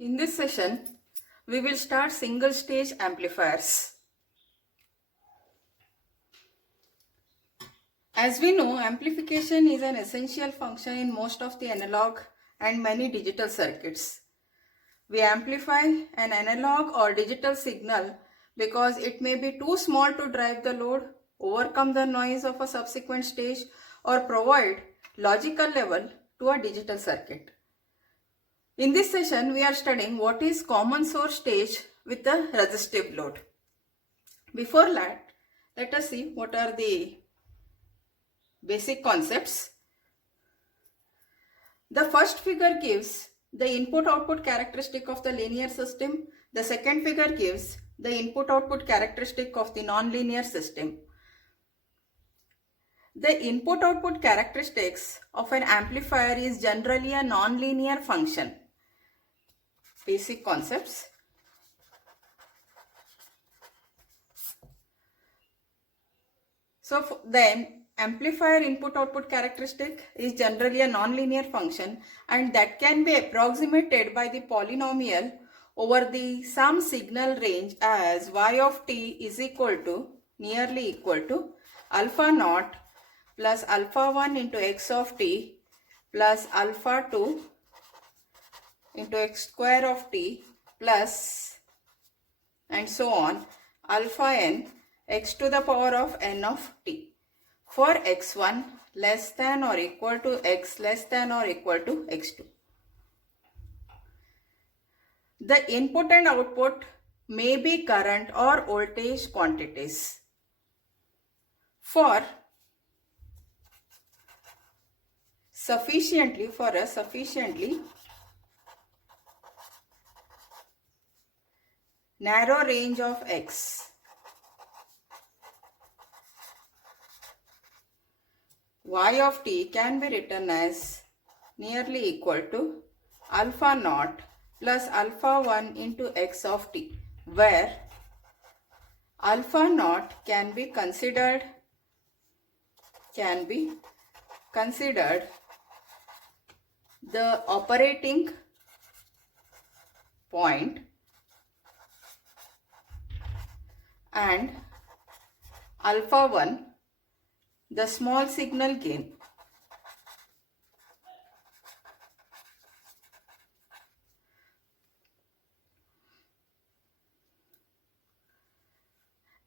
In this session, we will start single stage amplifiers. As we know, amplification is an essential function in most of the analog and many digital circuits. We amplify an analog or digital signal because it may be too small to drive the load, overcome the noise of a subsequent stage, or provide logical level to a digital circuit. In this session, we are studying what is common source stage with a resistive load. Before that, let us see what are the basic concepts. The first figure gives the input-output characteristic of the linear system. The second figure gives the input-output characteristic of the nonlinear system. The input-output characteristics of an amplifier is generally a nonlinear function. Basic concepts. So then amplifier input-output characteristic is generally a nonlinear function, and that can be approximated by the polynomial over the some signal range as y of t is nearly equal to alpha naught plus alpha 1 into x of t plus alpha 2 into x square of t plus and so on alpha n x to the power of n of t for x1 less than or equal to x less than or equal to x2. The input and output may be current or voltage quantities. For a sufficiently narrow range of x, y of t can be written as nearly equal to alpha naught plus alpha 1 into x of t, where alpha naught can be considered the operating point and alpha 1 the small signal gain.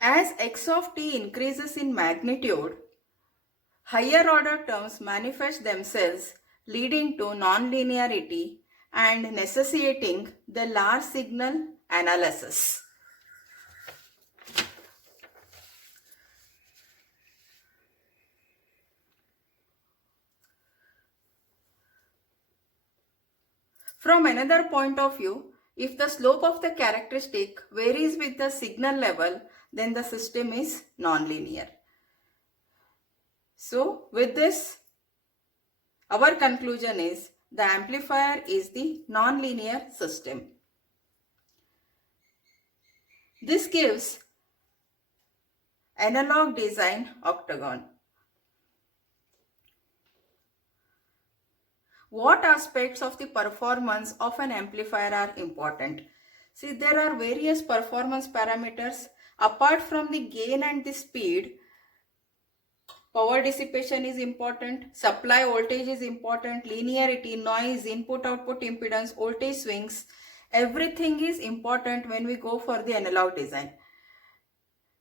As x of t increases in magnitude, higher order terms manifest themselves, leading to nonlinearity and necessitating the large signal analysis. From another point of view, if the slope of the characteristic varies with the signal level, then the system is nonlinear. So, with this, our conclusion is the amplifier is the nonlinear system. This gives analog design octagon. What aspects of the performance of an amplifier are important? See, there are various performance parameters. Apart from the gain and the speed, power dissipation is important, supply voltage is important, linearity, noise, input-output impedance, voltage swings, everything is important when we go for the analog design.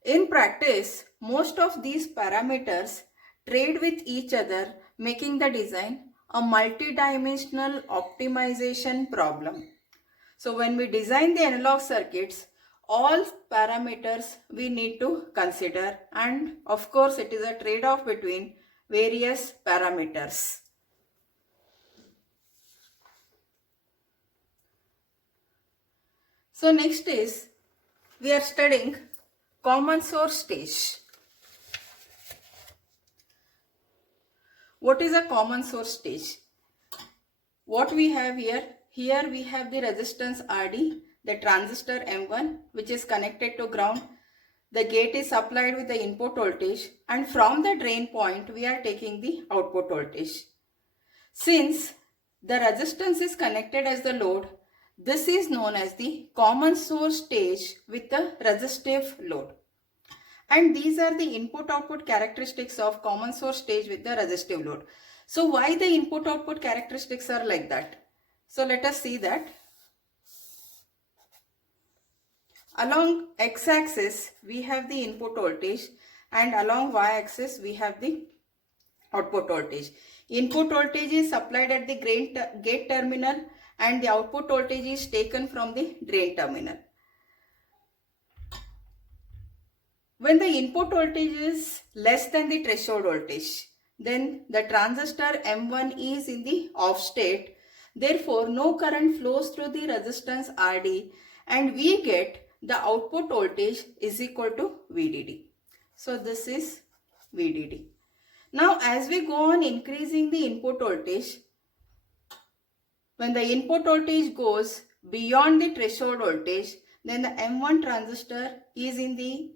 In practice, most of these parameters trade with each other, making the design a multi-dimensional optimization problem. So when we design the analog circuits, all parameters we need to consider, and of course it is a trade-off between various parameters. So next is we are studying common source stage. What is a common source stage? What we have here we have the resistance RD, the transistor M1 which is connected to ground. The gate is supplied with the input voltage, and from the drain point we are taking the output voltage. Since the resistance is connected as the load, This is known as the common source stage with the resistive load. And these are the input-output characteristics of common source stage with the resistive load. So why the input-output characteristics are like that? So let us see that. Along x-axis we have the input voltage and along y-axis we have the output voltage. Input voltage is supplied at the gate terminal and the output voltage is taken from the drain terminal. When the input voltage is less than the threshold voltage, then the transistor M1 is in the off state. Therefore, no current flows through the resistance RD and we get the output voltage is equal to VDD. So this is VDD. Now as we go on increasing the input voltage, when the input voltage goes beyond the threshold voltage, then the M1 transistor is in the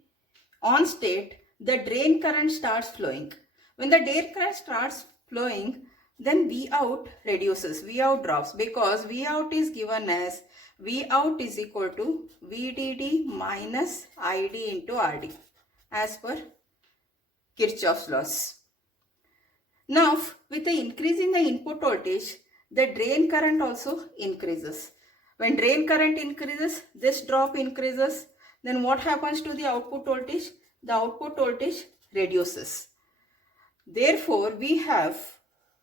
on state, the drain current starts flowing. When the drain current starts flowing, then Vout reduces, Vout drops, because Vout is given as Vout is equal to VDD minus ID into RD as per Kirchhoff's laws. Now with the increase in the input voltage, the drain current also increases. When drain current increases, this drop increases. Then what happens to the output voltage? The output voltage reduces. Therefore, we have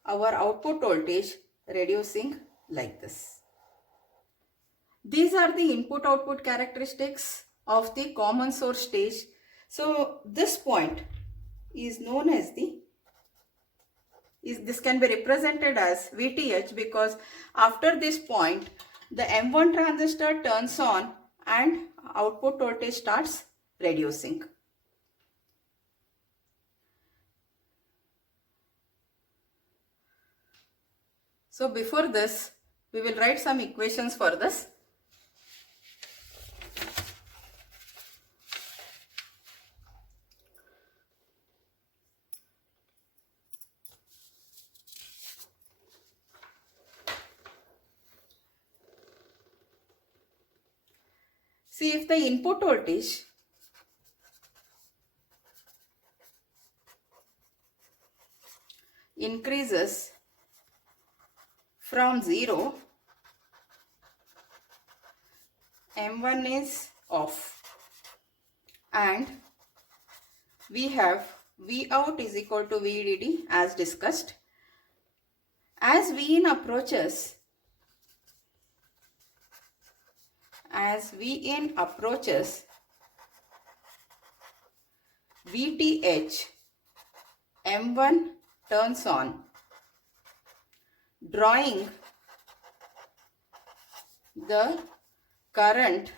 our output voltage reducing like this. These are the input-output characteristics of the common source stage. So this point is known as this can be represented as VTH, because after this point the M1 transistor turns on and output voltage starts reducing. So before this, we will write some equations for this. See, if the input voltage increases from 0, M1 is off and we have Vout is equal to VDD as discussed. As Vin approaches, VTH, M1 turns on, drawing the current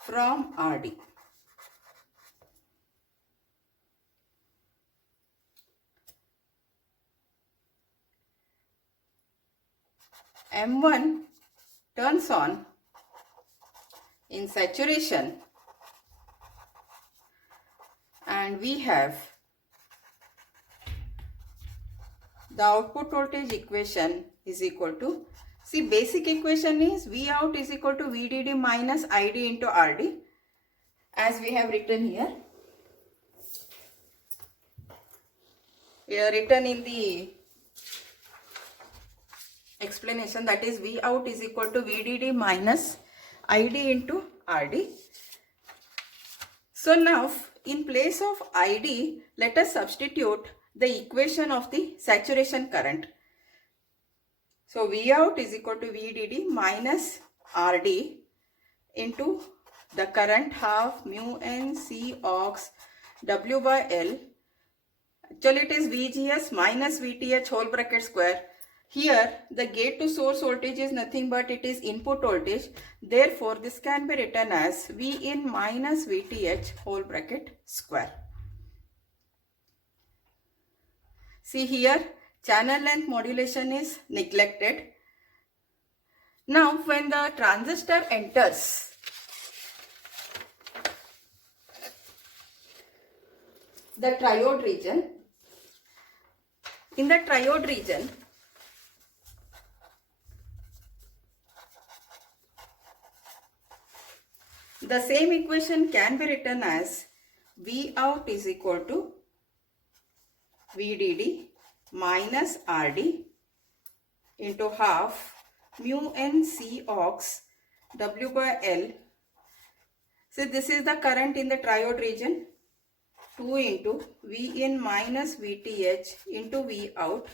from RD. M1 turns on in saturation and we have the output voltage equation is equal to, see, basic equation is Vout is equal to VDD minus ID into RD as we have written here. We are written in the explanation, that is Vout is equal to VDD minus ID into RD. So now in place of ID, let us substitute the equation of the saturation current. So Vout is equal to VDD minus RD into the current half mu n C ox W by L. Actually it is VGS minus VTH whole bracket square. Here the gate to source voltage is nothing but it is input voltage. Therefore this can be written as Vin minus VTH whole bracket square. See here, channel length modulation is neglected. Now when the transistor enters the triode region, in the triode region The same equation can be written as V out is equal to VDD minus RD into half mu n C ox W by L. So this is the current in the triode region. 2 into V in minus VTH into V out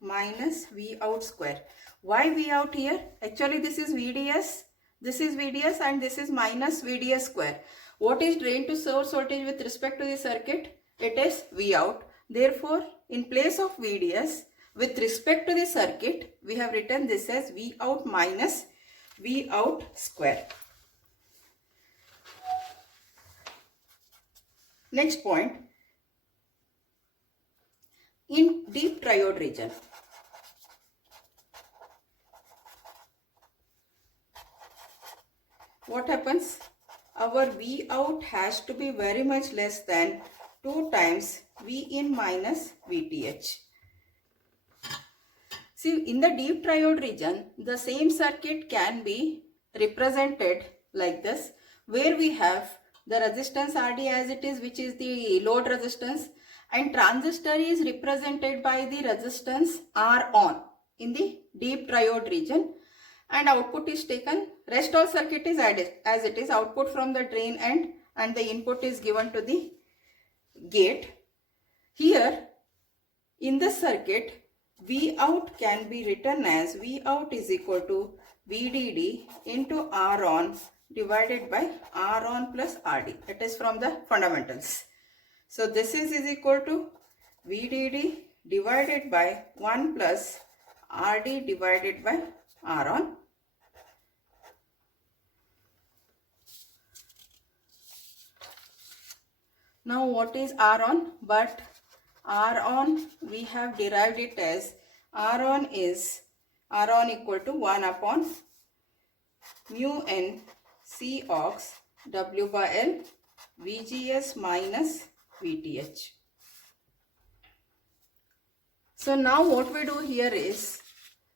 minus V out square. Why V out here? Actually this is VDS, and this is minus VDS square. What is drain to source voltage with respect to the circuit? It is V out. Therefore, in place of VDS, with respect to the circuit, we have written this as V out minus V out square. Next point, in deep triode region, what happens? Our V out has to be very much less than 2 times V in minus VTH. See, in the deep triode region, the same circuit can be represented like this, where we have the resistance RD as it is, which is the load resistance, and transistor is represented by the resistance R on in the deep triode region, and output is taken. Rest all circuit is added as it is, output from the drain end, and the input is given to the gate. Here in the circuit, V out can be written as V out is equal to VDD into R on divided by R on plus RD. It is from the fundamentals. So this is equal to VDD divided by 1 plus RD divided by R on. Now what is R on? But R on, we have derived it as R on equal to 1 upon mu n C ox W by L VGS minus VTH. So now what we do here is,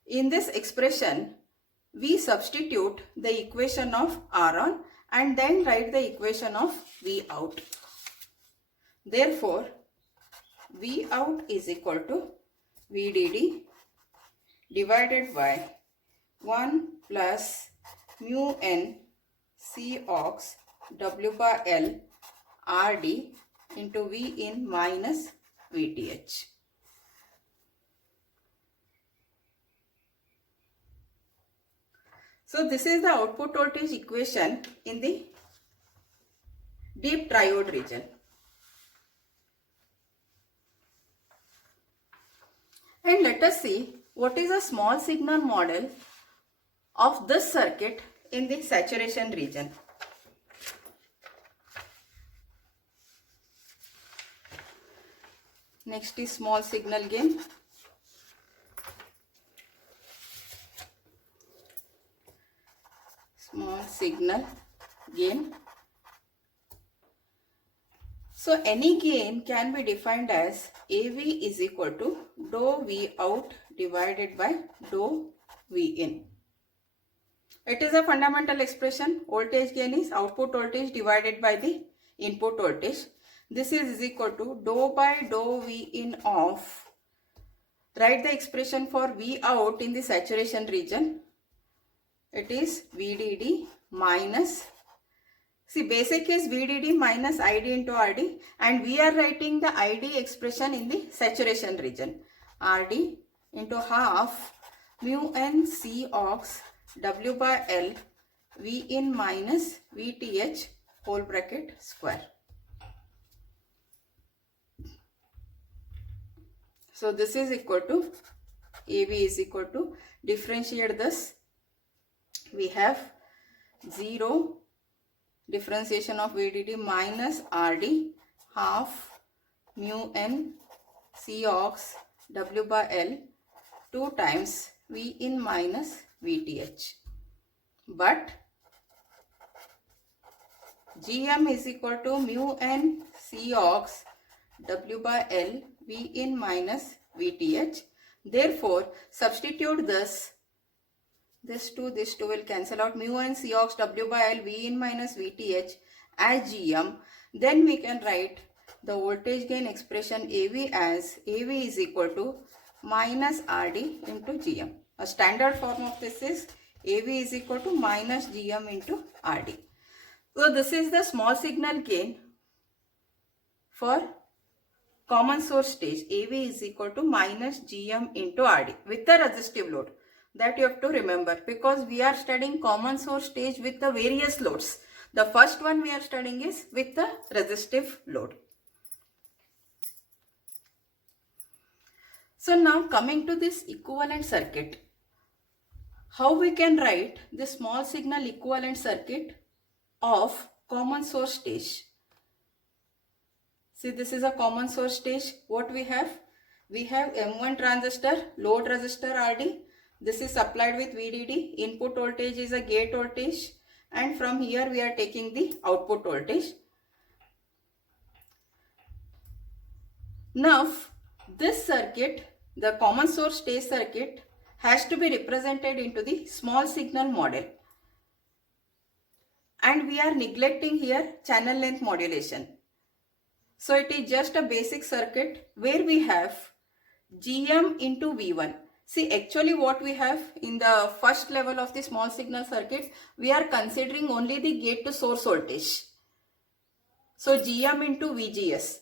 in this expression, we substitute the equation of R on and then write the equation of V out. Therefore, V out is equal to VDD divided by 1 plus mu n C ox W by L RD into V in minus VTH. So this is the output voltage equation in the deep triode region. And let us see what is a small signal model of this circuit in the saturation region. Next is small signal gain. Small signal gain. So any gain can be defined as AV is equal to dou V out divided by dou V in. It is a fundamental expression. Voltage gain is output voltage divided by the input voltage. This is equal to dou by dou V in of, write the expression for V out in the saturation region. It is VDD minus, see basic is VDD minus ID into RD, and we are writing the ID expression in the saturation region. RD into half mu n C ox W by L V in minus VTH whole bracket square. So this is equal to AV is equal to, differentiate this, we have 0 differentiation of VDD minus RD half mu n C ox W by L 2 times V in minus VTH. But GM is equal to mu n C ox W by L V in minus VTH. Therefore, substitute this This 2 will cancel out. Mu and Cox W by L V in minus VTH as GM. Then we can write the voltage gain expression AV as AV is equal to minus RD into GM. A standard form of this is AV is equal to minus GM into RD. So this is the small signal gain for common source stage. AV is equal to minus GM into RD with the resistive load. That you have to remember, because we are studying common source stage with the various loads. The first one we are studying is with the resistive load. So now coming to this equivalent circuit, how we can write the small signal equivalent circuit of common source stage. See, this is a common source stage. What we have? We have M1 transistor, load resistor RD. This is supplied with VDD. Input voltage is a gate voltage, and from here we are taking the output voltage. Now this circuit, the common source stage circuit, has to be represented into the small signal model, and we are neglecting here channel length modulation. So it is just a basic circuit where we have GM into V1. See, actually what we have in the first level of the small signal circuit, we are considering only the gate to source voltage. So GM into VGS.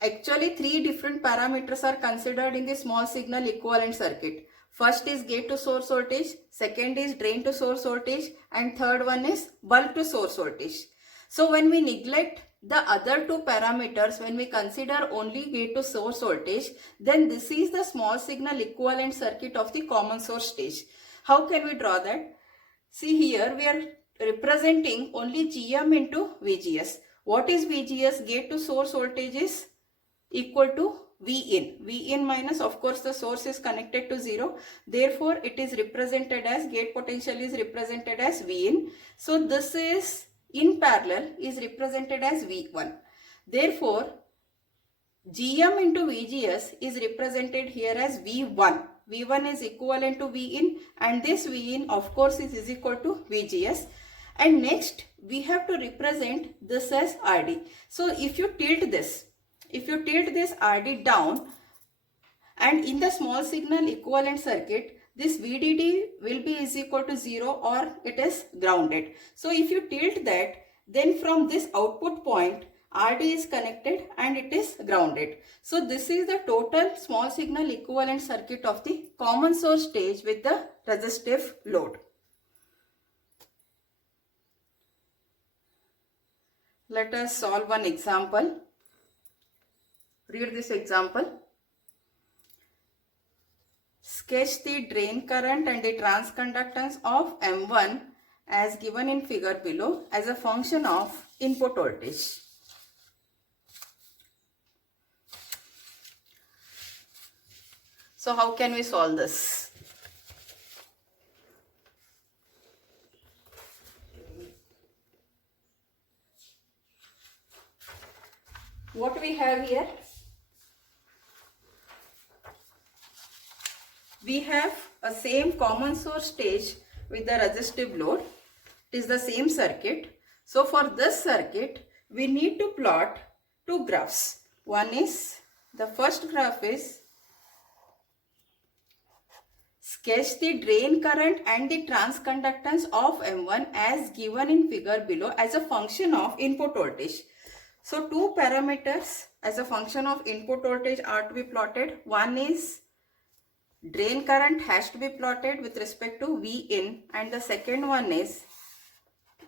Actually 3 different parameters are considered in the small signal equivalent circuit. First is gate to source voltage, second is drain to source voltage, and third one is bulb to source voltage. So when we neglect the other 2 parameters, when we consider only gate to source voltage, then this is the small signal equivalent circuit of the common source stage. How can we draw that? See, here we are representing only GM into VGS. What is VGS? Gate to source voltage is equal to Vin. Vin minus, of course, the source is connected to 0. Therefore, it is represented as, gate potential is represented as Vin. So this is in parallel is represented as V1. Therefore, GM into VGS is represented here as V1. V1 is equivalent to Vin, and this Vin of course is equal to VGS. And next we have to represent this as RD. So if you tilt this RD down, and in the small signal equivalent circuit, this VDD will be is equal to 0 or it is grounded. So if you tilt that, then from this output point, RD is connected and it is grounded. So this is the total small signal equivalent circuit of the common source stage with the resistive load. Let us solve one example. Read this example. Sketch the drain current and the transconductance of M1 as given in figure below as a function of input voltage. So how can we solve this? What we have here? We have a same common source stage with the resistive load. It is the same circuit. So for this circuit, we need to plot 2 graphs. One is, the first graph is sketch the drain current and the transconductance of M1 as given in figure below as a function of input voltage. So 2 parameters as a function of input voltage are to be plotted. One is drain current has to be plotted with respect to Vin, and the second one is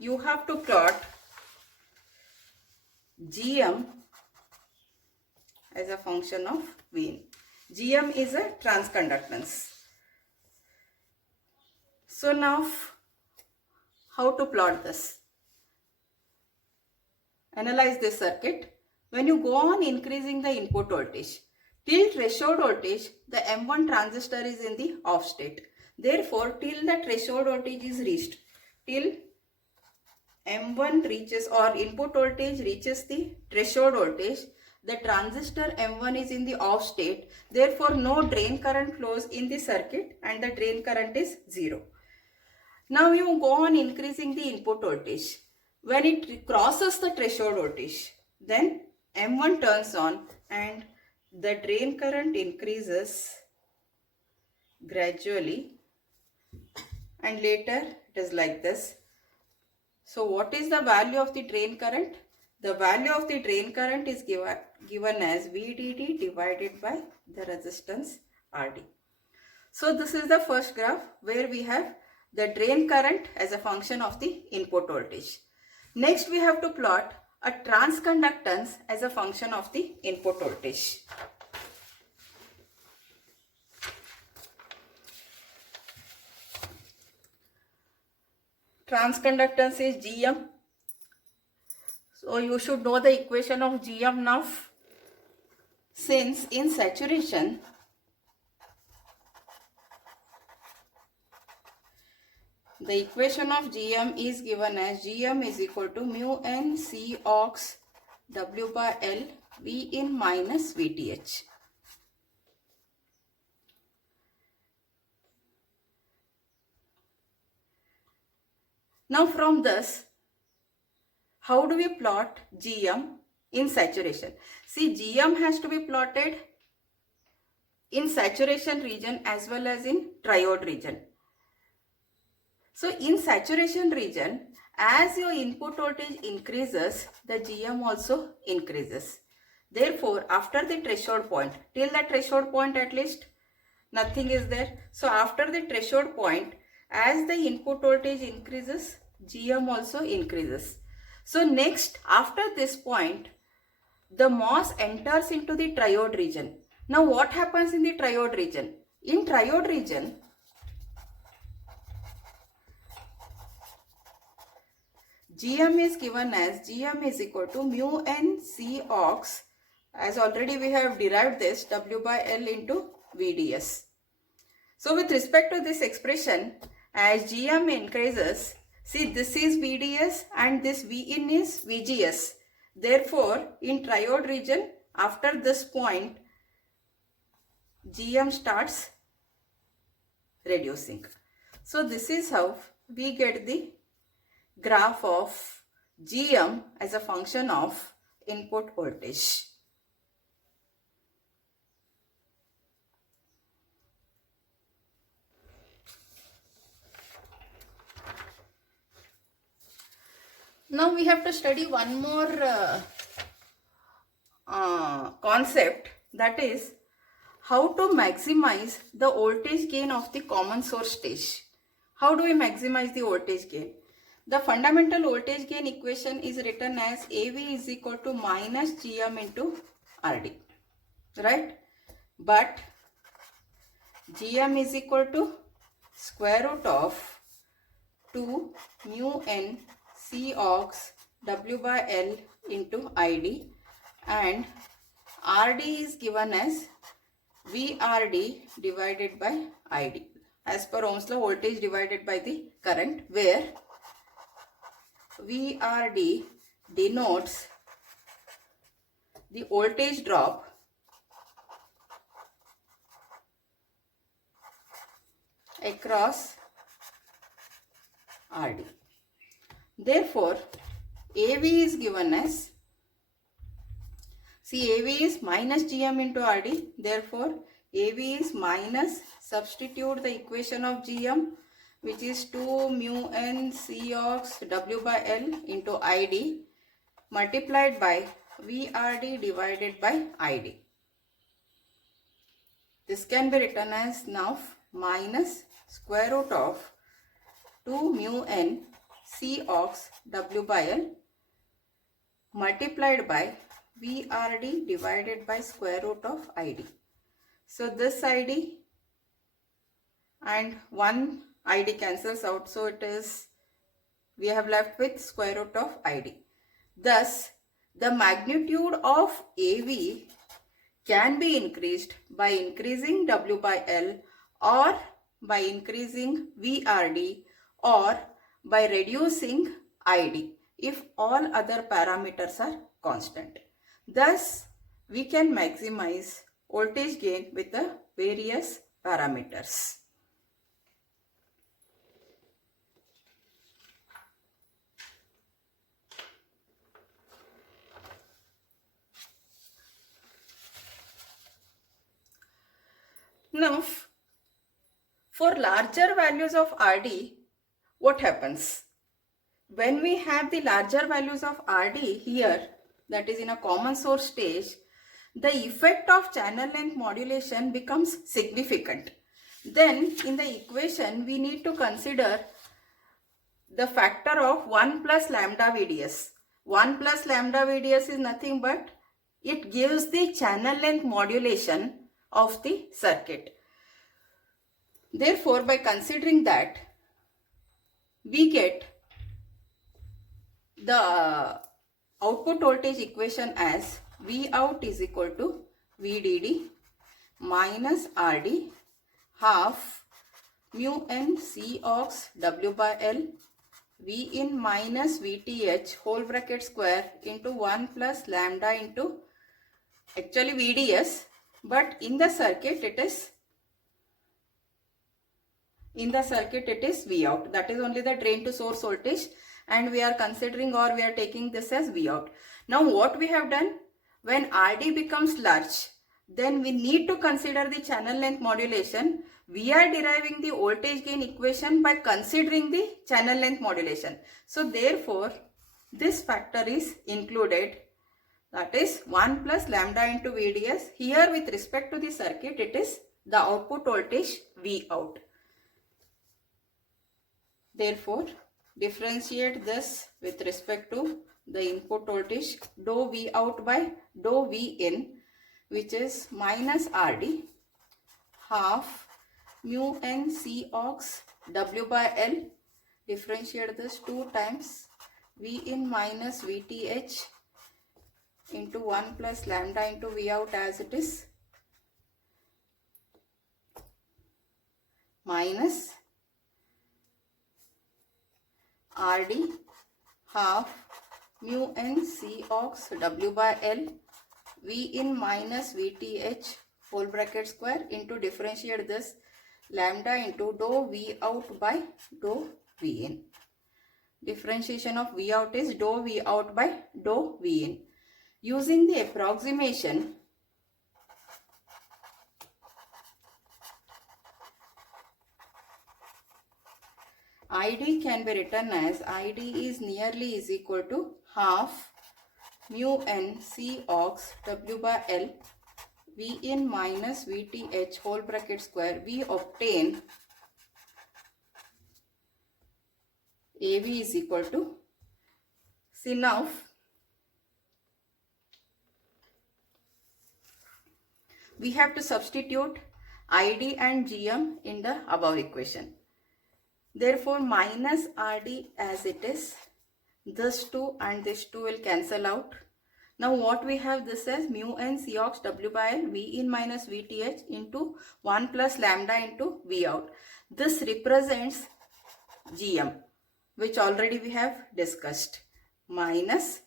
you have to plot GM as a function of Vin. GM is a transconductance. So now how to plot this? Analyze this circuit. When you go on increasing the input voltage, till threshold voltage, the M1 transistor is in the off state. Therefore, till the threshold voltage is reached, till M1 reaches or input voltage reaches the threshold voltage, the transistor M1 is in the off state. Therefore, no drain current flows in the circuit and the drain current is 0. Now you go on increasing the input voltage. When it crosses the threshold voltage, then M1 turns on and the drain current increases gradually, and later it is like this. So what is the value of the drain current? The value of the drain current is given as VDD divided by the resistance RD. So this is the first graph where we have the drain current as a function of the input voltage. Next we have to plot a transconductance as a function of the input voltage. Transconductance is Gm. So you should know the equation of Gm now. Since in saturation, the equation of Gm is given as Gm is equal to mu n C ox W by L V in minus Vth. Now from this, how do we plot Gm in saturation? See, Gm has to be plotted in saturation region as well as in triode region. So in saturation region, as your input voltage increases, the Gm also increases. Therefore, after the threshold point, till the threshold point at least, nothing is there. So after the threshold point, as the input voltage increases, Gm also increases. So next, after this point, the MOS enters into the triode region. Now what happens in the triode region? In triode region, Gm is given as Gm is equal to mu n C ox, as already we have derived this, W by L into Vds. So with respect to this expression, as Gm increases, see this is Vds and this Vin is Vgs. Therefore, in triode region, after this point, Gm starts reducing. So this is how we get the graph of Gm as a function of input voltage. Now we have to study one more concept, that is how to maximize the voltage gain of the common source stage. How do we maximize the voltage gain? The fundamental voltage gain equation is written as AV is equal to minus Gm into RD, right? But Gm is equal to square root of 2 mu n C ox W by L into ID, and RD is given as VRD divided by ID, as per Ohm's law, voltage divided by the current, where VRD denotes the voltage drop across RD. Therefore, AV is given as, see, AV is minus Gm into RD. Therefore, AV is minus, substitute the equation of Gm, which is 2 mu n C ox W by L into ID multiplied by VRD divided by ID. This can be written as now minus square root of 2 mu n C ox W by L multiplied by VRD divided by square root of ID. So this ID and one ID cancels out. So it is, we have left with square root of ID. Thus, the magnitude of AV can be increased by increasing W by L, or by increasing VRD, or by reducing ID if all other parameters are constant. Thus, we can maximize voltage gain with the various parameters. Now, for larger values of RD, what happens? When we have the larger values of RD here, that is in a common source stage, the effect of channel length modulation becomes significant. Then in the equation, we need to consider the factor of 1 plus lambda VDS. 1 plus lambda VDS is nothing but it gives the channel length modulation of the circuit. Therefore, by considering that, we get the output voltage equation as V out is equal to VDD minus RD half mu n C ox W by L V in minus VTH whole bracket square into 1 plus lambda into actually VDS, but in the circuit it is V out. That is only the drain to source voltage, and we are considering or we are taking this as V out. Now what we have done, when RD becomes large, then we need to consider the channel length modulation. We are deriving the voltage gain equation by considering the channel length modulation. So therefore, this factor is included, that is 1 plus lambda into VDS. Here with respect to the circuit, it is the output voltage V out. Therefore, differentiate this with respect to the input voltage dou V out by dou V in, which is minus RD half mu n C ox W by L. Differentiate this 2 times V in minus VTH into 1 plus lambda into V out as it is minus RD half mu n C ox W by L V in minus VTH whole bracket square into differentiate this lambda into dou V out by dou V in. Differentiation of V out is dou V out by dou V in. Using the approximation, ID can be written as ID is nearly is equal to half mu n C ox W by L V in minus VTH whole bracket square. We obtain AV is equal to, see now, we have to substitute ID and GM in the above equation. Therefore, minus RD as it is, this 2 and this 2 will cancel out. Now what we have, this as mu n C ox W by L V in minus VTH into 1 plus lambda into V out. This represents GM, which already we have discussed, minus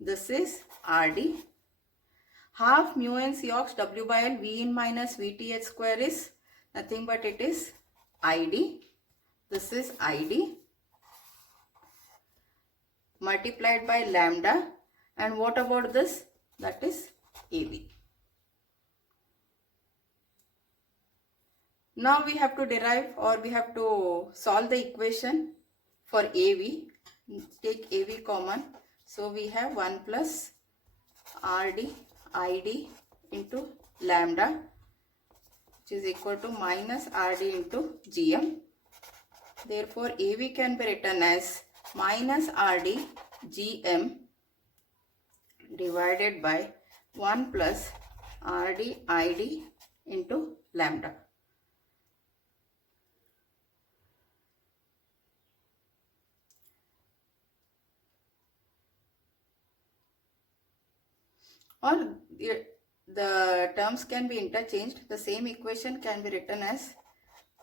this is RD half mu n C ox W by L V in minus VTH square is nothing but it is ID. This is ID multiplied by lambda, and what about this? That is AB. Now we have to derive or we have to solve the equation for AV. Take AV common. So we have 1 plus RD ID into lambda, which is equal to minus RD into GM. Therefore, AV can be written as minus RD GM divided by 1 plus RD ID into lambda. Or the terms can be interchanged. The same equation can be written as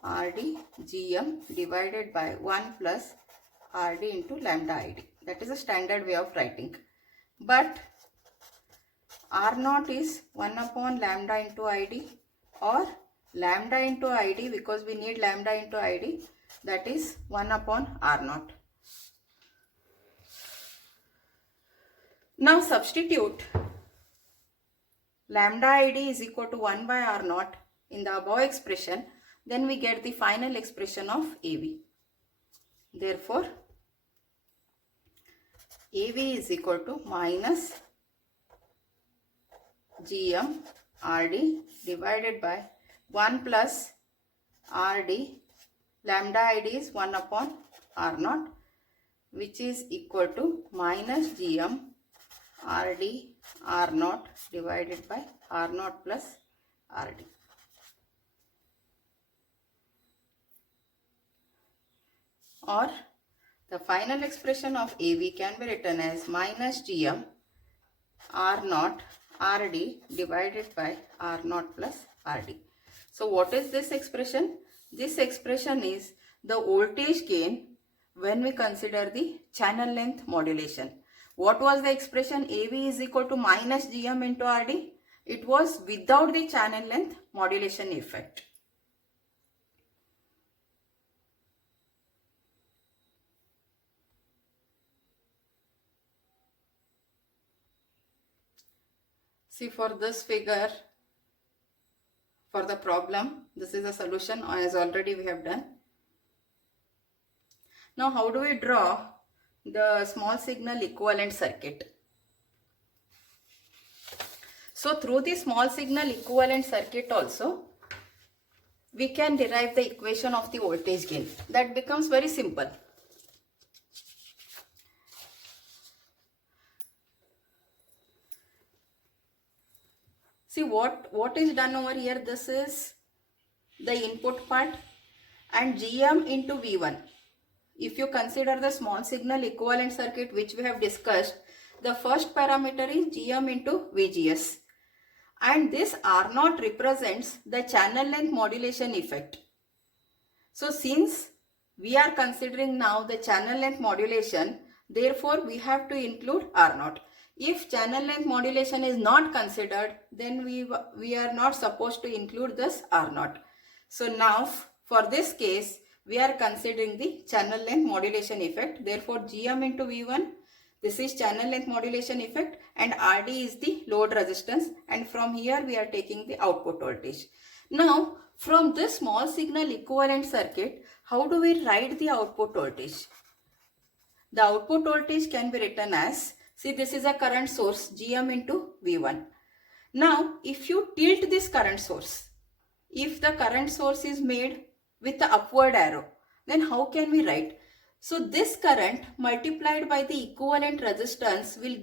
RD GM divided by 1 plus RD into lambda ID. That is a standard way of writing. But R naught is 1 upon lambda into ID, or lambda into ID, because we need lambda into ID, that is 1 upon R naught. Now substitute lambda ID is equal to 1 by R naught in the above expression, then we get the final expression of AV. Therefore, AV is equal to minus GM RD divided by 1 plus RD, lambda ID is 1 upon R0, which is equal to minus GM RD R0 divided by R0 plus RD. Or the final expression of AV can be written as minus GM R0 RD divided by R0 plus RD. So what is this expression? This expression is the voltage gain when we consider the channel length modulation. What was the expression? AV is equal to minus GM into RD. It was without the channel length modulation effect. See, for this figure, for the problem, this is a solution as already we have done. Now, how do we draw the small signal equivalent circuit? So, through the small signal equivalent circuit also, we can derive the equation of the voltage gain. That becomes very simple. See what is done over here. This is the input part and GM into V1. If you consider the small signal equivalent circuit which we have discussed, the first parameter is GM into VGS. And this R0 represents the channel length modulation effect. So since we are considering now the channel length modulation, therefore we have to include R0. If channel length modulation is not considered, then we are not supposed to include this R0. So now for this case, we are considering the channel length modulation effect. Therefore GM into V1, this is channel length modulation effect, and RD is the load resistance, and from here we are taking the output voltage. Now from this small signal equivalent circuit, how do we write the output voltage? The output voltage can be written as, see, this is a current source GM into V1. Now if you tilt this current source, if the current source is made with the upward arrow, then how can we write? So this current multiplied by the equivalent resistance will